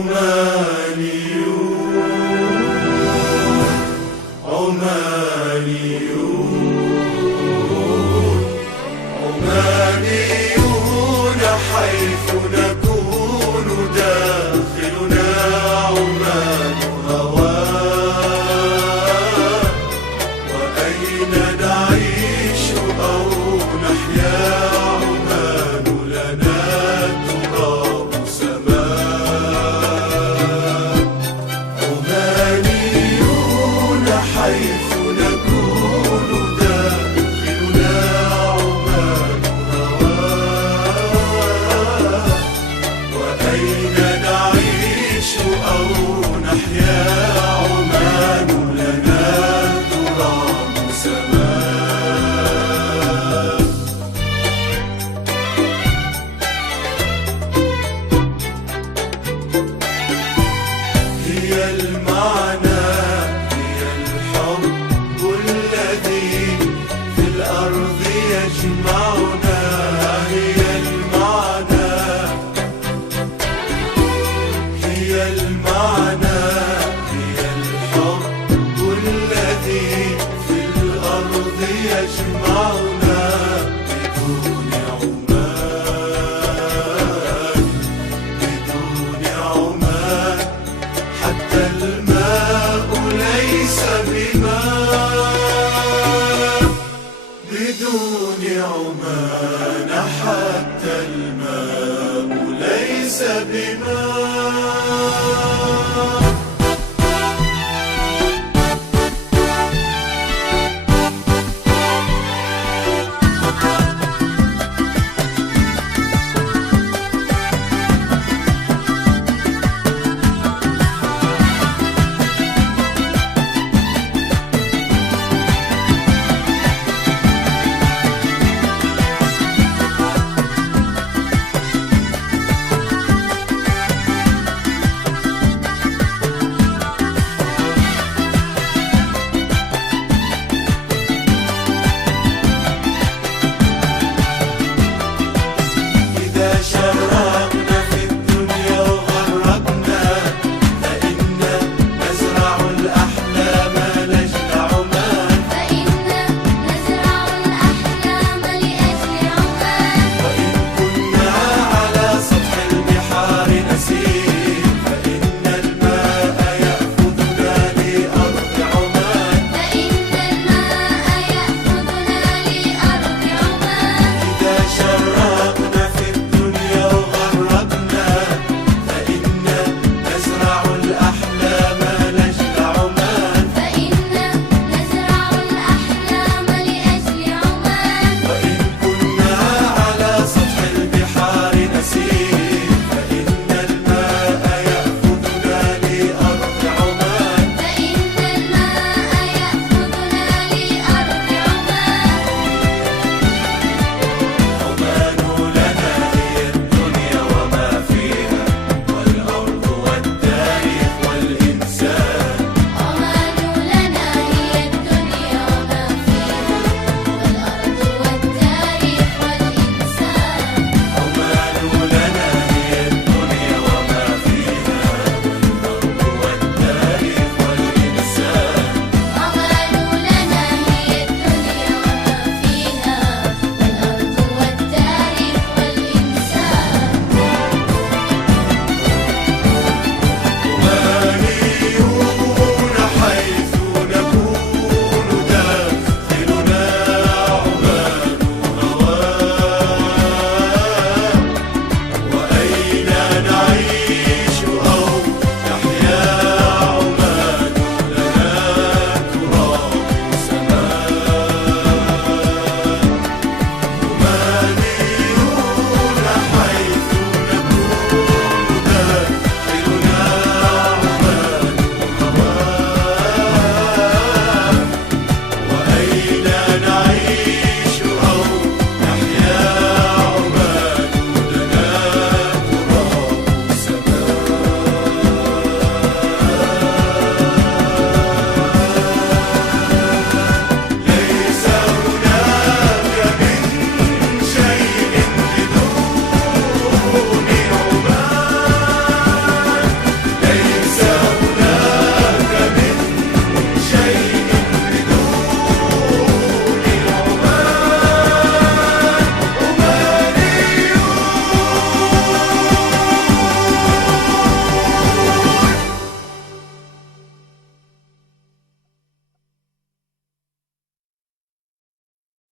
عمانيون حيث نكون داخلنا عمان هواه، وأين نعيش أو نحيا عمان لنا تراب سماء. عمانيون حيث نكون داخلنا عمان هواه، وأين نعيش أو نحيا عمان لنا تراب سماء. هي المعنى، هي الحب الذي في الأرض يجمعنا. هي المعنى، هي المعنى، هي الحب الذي في الأرض يجمعنا. بدون عمان، بدون عمان حتى الماء ليس بماء. بدون عمان حتى الماء ليس بماء.